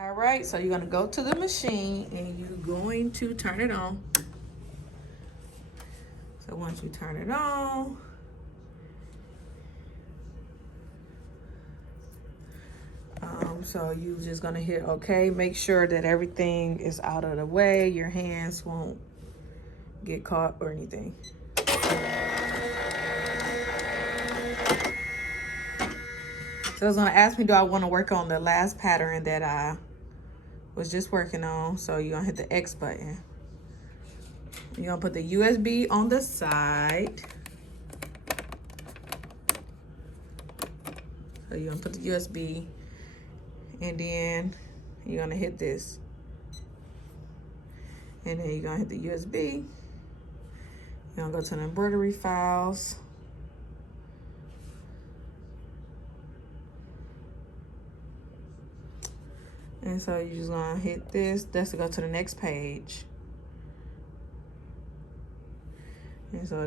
All right, so you're gonna go to the machine and you're going to turn it on. So once you turn it on, so you just gonna hit okay. Make sure that everything is out of the way. Your hands won't get caught or anything. So it's gonna ask me, do I wanna work on the last pattern that I was just working on? So you're gonna hit the X button. You're gonna put the USB on the side. So you're gonna put the USB and then you're gonna hit this. And then you're gonna hit the USB. You're gonna go to the embroidery files. And so you're just gonna hit this. That's to go to the next page. And so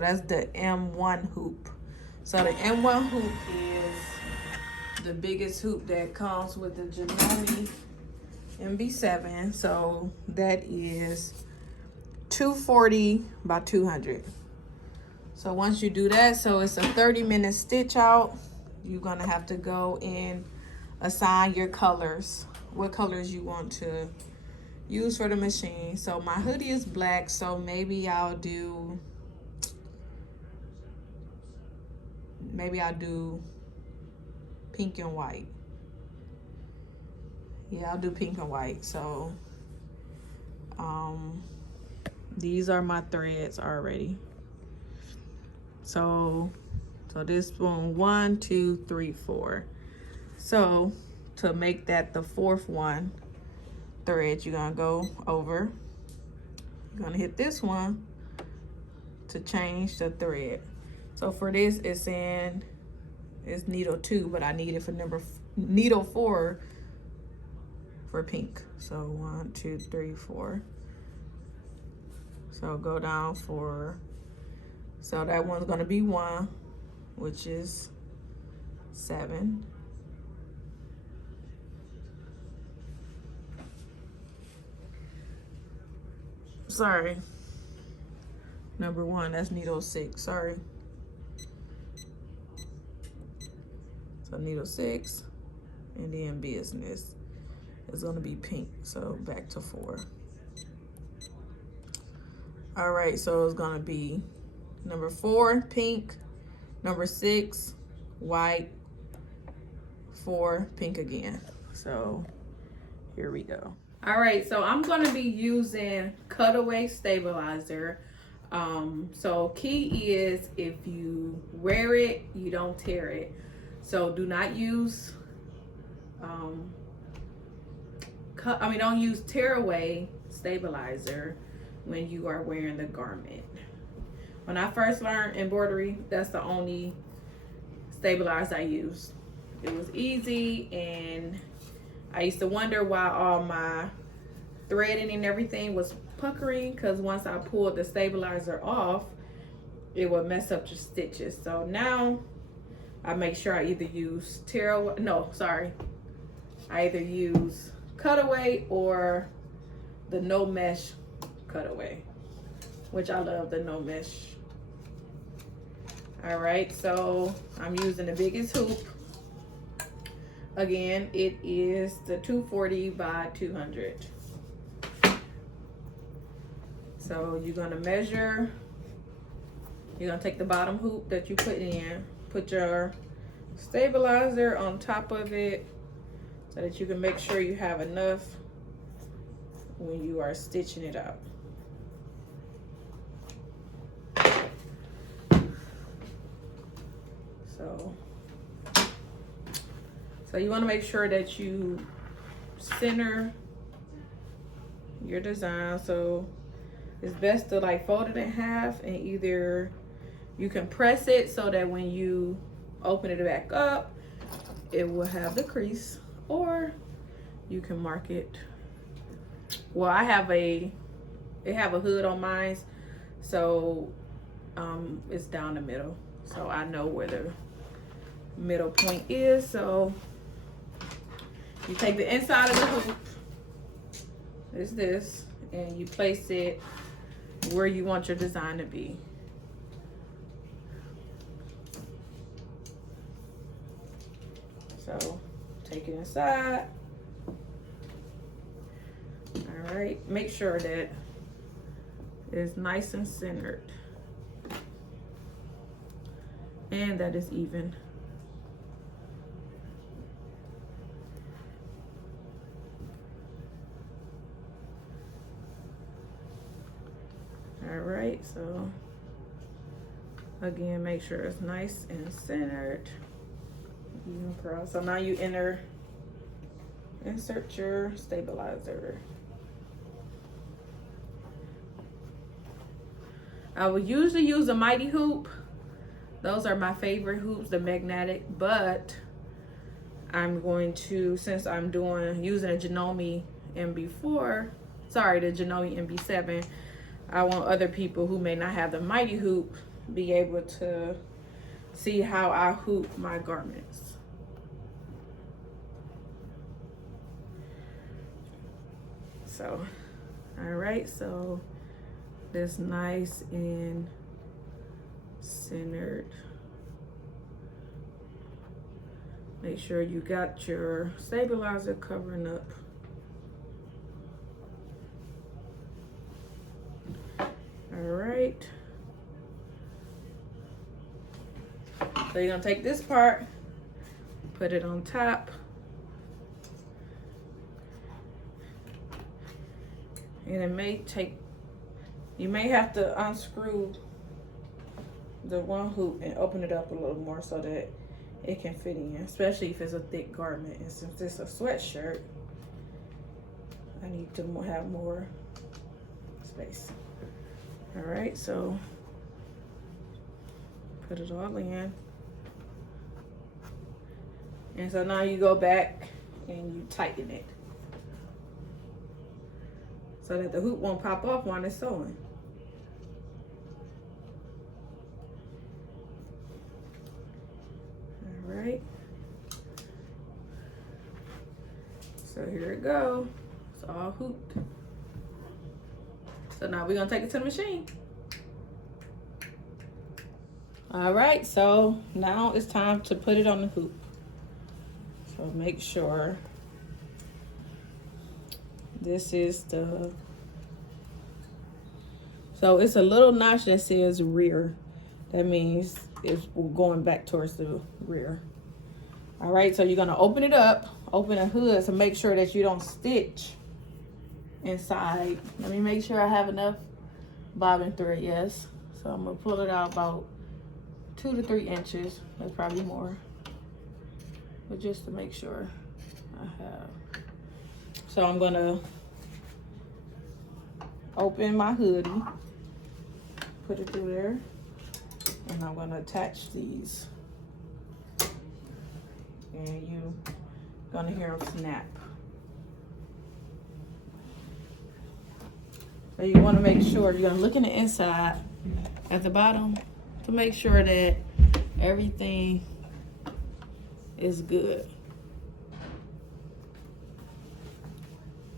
that's the M1 hoop. So the M1 hoop is the biggest hoop that comes with the Janome Mb7. So that is 240 by 200. So once you do that, so it's a 30-minute stitch out. You're gonna have to go and assign your colors, what colors you want to use for the machine. So my hoodie is black, so maybe I'll do pink and white. Yeah, I'll do pink and white. So these are my threads already. So this one, 1, 2, 3, 4. So to make that the fourth one thread, you're gonna go over, you're gonna hit this one to change the thread. So for this, it's needle 2, but I need it for needle 4 for pink. So 1, 2, 3, 4. So go down for, so that one's gonna be 1, which is 7. Sorry, number 1, that's needle 6, sorry. So needle 6, and then business is gonna be pink, so back to 4. All right, so it's gonna be number 4, pink, number 6, white, 4, pink again. So here we go. All right, so I'm gonna be using cutaway stabilizer. So key is if you wear it, you don't tear it. So do not use, don't use tearaway stabilizer when you are wearing the garment. When I first learned embroidery, that's the only stabilizer I used. It was easy, and I used to wonder why all my threading and everything was puckering, because once I pulled the stabilizer off, it would mess up your stitches. So now I make sure I either use I either use cutaway or the no mesh cutaway, which I love the no mesh. All right, so I'm using the biggest hoop. Again, it is the 240 by 200. So you're gonna measure, you're gonna take the bottom hoop that you put in, put your stabilizer on top of it so that you can make sure you have enough when you are stitching it up. So you want to make sure that you center your design. So it's best to like fold it in half, and either you can press it so that when you open it back up, it will have the crease, or you can mark it. Well, I have a hood on mine, so it's down the middle, so I know where the middle point is. So You take the inside of the hoop, it's this, and you place it where you want your design to be. So take it inside. All right, make sure that it's nice and centered and that it's even. All right, so again, make sure it's nice and centered. Even curl. So now you insert your stabilizer. I would usually use a mighty hoop. Those are my favorite hoops, the magnetic, but I'm going to, since I'm using a Janome Mb7, the Janome Mb7, I want other people who may not have the mighty hoop be able to see how I hoop my garments. So, all right, so this nice and centered. Make sure you got your stabilizer covering up. All right. So you're gonna take this part, put it on top. And it may take, you may have to unscrew the one hoop and open it up a little more so that it can fit in, especially if it's a thick garment. And since it's a sweatshirt, I need to have more space. All right, so put it all in. And so now you go back and you tighten it so that the hoop won't pop off while it's sewing. All right. So here it goes. It's all hooped. So now we're gonna take it to the machine. All right, so now it's time to put it on the hoop. So make sure this is the, so it's a little notch that says rear. That means it's going back towards the rear. All right, so you're gonna open it up, open the hood to make sure that you don't stitch inside. Let me make sure I have enough bobbin thread, yes. So I'm gonna pull it out about 2 to 3 inches. That's probably more, but just to make sure I have. So I'm gonna open my hoodie, put it through there, and I'm gonna attach these. And you're gonna hear them snap. So you wanna make sure, you're gonna look in the inside at the bottom to make sure that everything is good.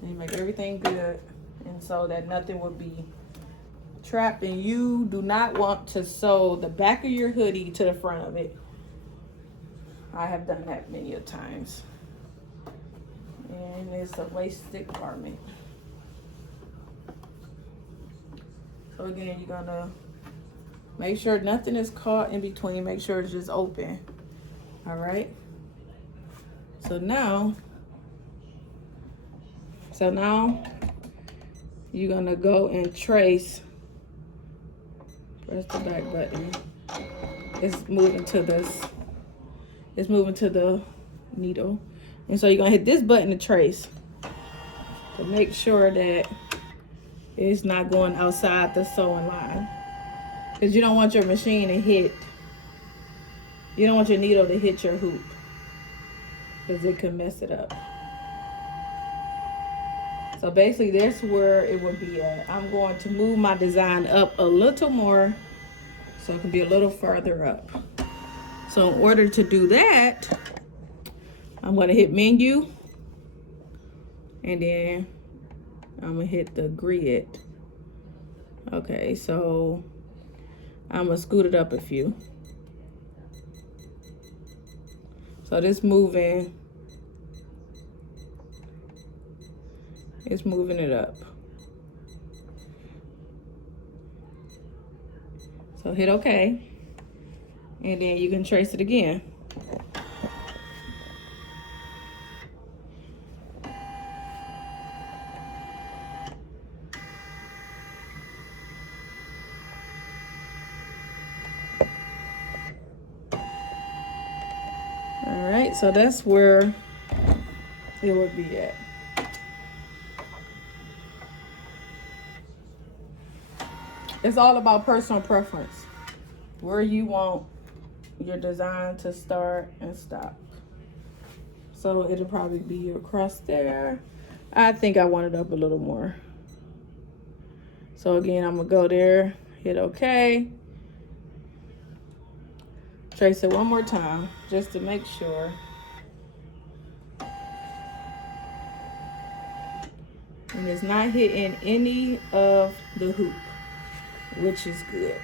And you make everything good, and so that nothing will be trapped. And you do not want to sew the back of your hoodie to the front of it. I have done that many a times. And it's a waist-stick garment. So again, you're gonna make sure nothing is caught in between. Make sure it's just open. All right. So now you're gonna go and trace. Press the back button. It's moving to this. It's moving to the needle. And so you're gonna hit this button to trace, to make sure that it's not going outside the sewing line. Because you don't want your machine to hit, you don't want your needle to hit your hoop, because it could mess it up. So basically that's where it would be at. I'm going to move my design up a little more so it can be a little further up. So in order to do that, I'm going to hit menu, and then I'm gonna hit the grid. Okay, so I'm gonna scoot it up a few. So this moving, it's moving it up. So hit OK, and then you can trace it again. All right, so that's where it would be at. It's all about personal preference, where you want your design to start and stop. So it'll probably be across there. I think I want it up a little more. So again, I'm gonna go there, hit OK. Trace it one more time, just to make sure. And it's not hitting any of the hoop, which is good.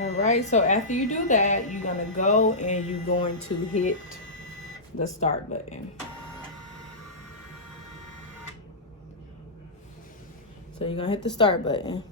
All right, so after you do that, you're gonna go and you're going to hit the start button. So you're gonna hit the start button.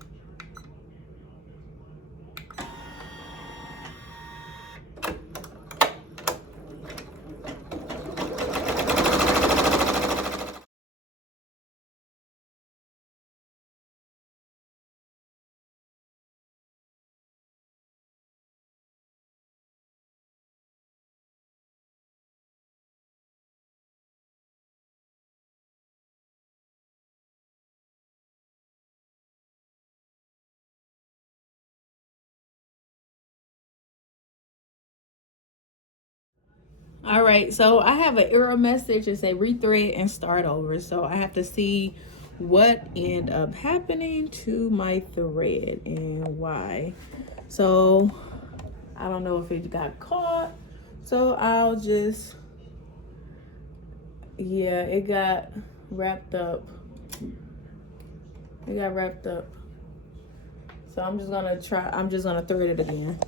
All right, so I have an error message. It say rethread and start over. So I have to see what ended up happening to my thread and why. So I don't know if it got caught. So I'll just, yeah, it got wrapped up. It got wrapped up. So I'm just gonna thread it again.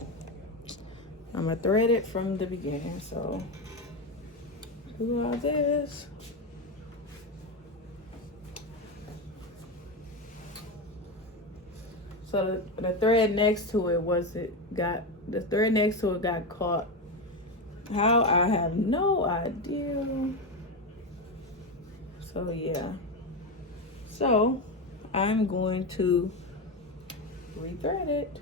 I'm gonna thread it from the beginning. So do all this. So the thread next to it got caught. How? I have no idea. So yeah. So I'm going to rethread it.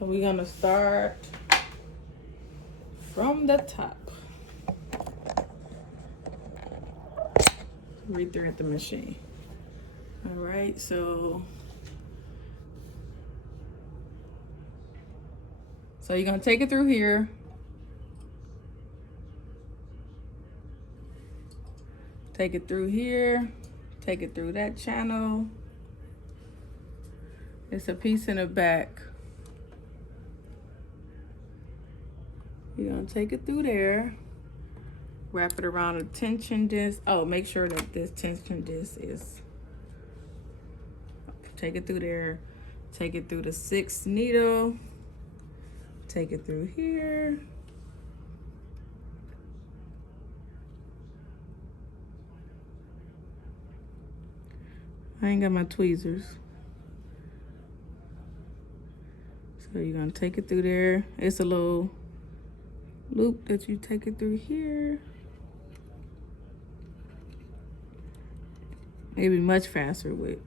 So we're gonna start from the top. Rethread the machine. All right, so you're gonna take it through here. Take it through here. Take it through that channel. It's a piece in the back. You're gonna take it through there. Wrap it around a tension disc. Oh, make sure that this tension disc is. Take it through there. Take it through the 6th needle. Take it through here. I ain't got my tweezers. So you're gonna take it through there. It's a little loop that you take it through here. It'd be much faster with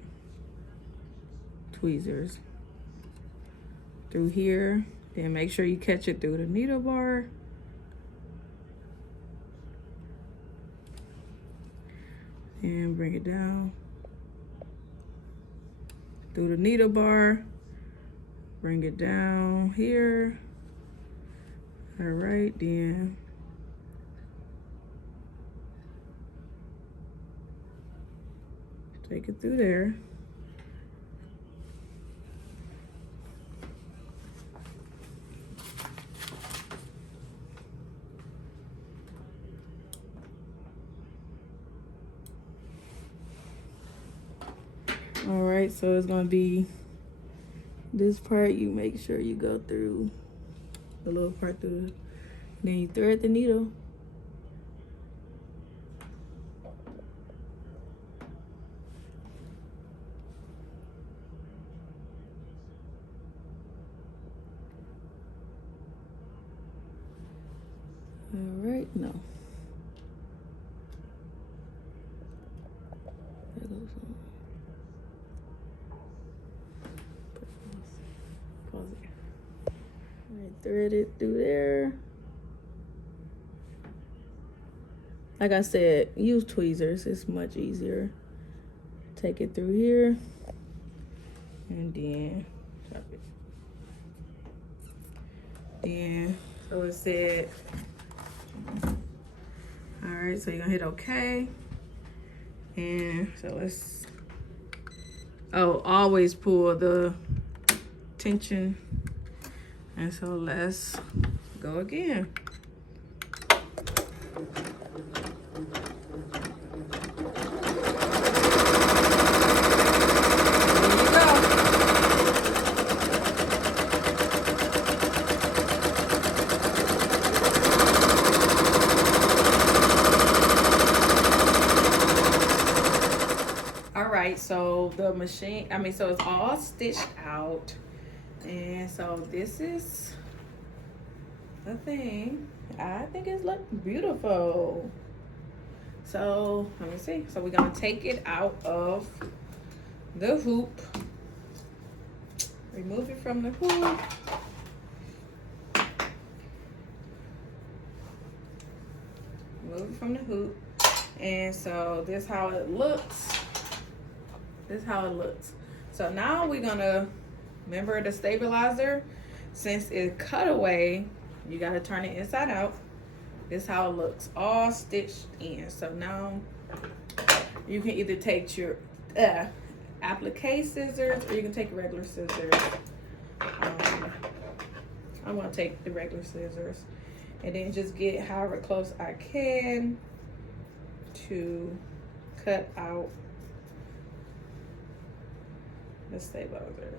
tweezers. Through here. Then make sure you catch it through the needle bar. And bring it down. Through the needle bar. Bring it down here. All right, then. Take it through there. All right, so it's gonna be this part. You make sure you go through the little part through, then you thread the needle. All right, no. There goes some. Pause it. All right, thread it through there. Like I said, use tweezers. It's much easier. Take it through here, and then drop it. Then, so it said. All right, so you're gonna hit OK. And so let's, always pull the tension. And so let's go again. So the machine, so it's all stitched out, and so this is the thing. I think it's look beautiful. So let me see. So we're gonna take it out of the hoop, remove it from the hoop, remove it from the hoop, and so this is how it looks. This is how it looks. So now we're gonna, remember the stabilizer, since it's cut away, you gotta turn it inside out. This is how it looks, all stitched in. So now you can either take your applique scissors, or you can take regular scissors. I'm gonna take the regular scissors, and then just get however close I can to cut out the stabilizer.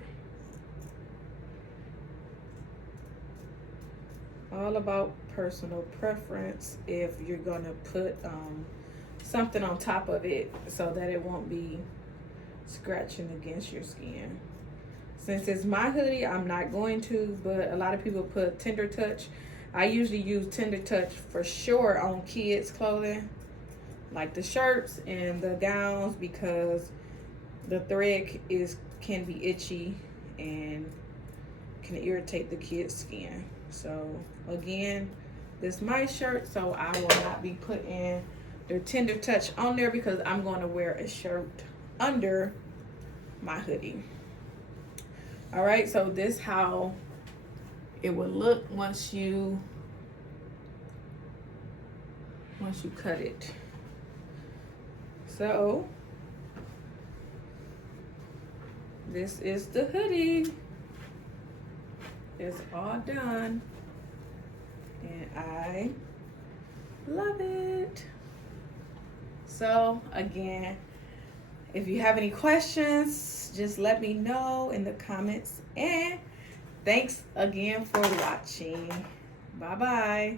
All about personal preference if you're gonna put something on top of it so that it won't be scratching against your skin. Since it's my hoodie, I'm not going to, but a lot of people put Tender Touch. I usually use Tender Touch for sure on kids' clothing, like the shirts and the gowns, because the thread can be itchy and can irritate the kid's skin. So again, this is my shirt, so I will not be putting the Tender Touch on there because I'm going to wear a shirt under my hoodie. All right, so this is how it would look once you cut it. So this is the hoodie. It's all done, and I love it. So again, if you have any questions, just let me know in the comments, and thanks again for watching. Bye bye.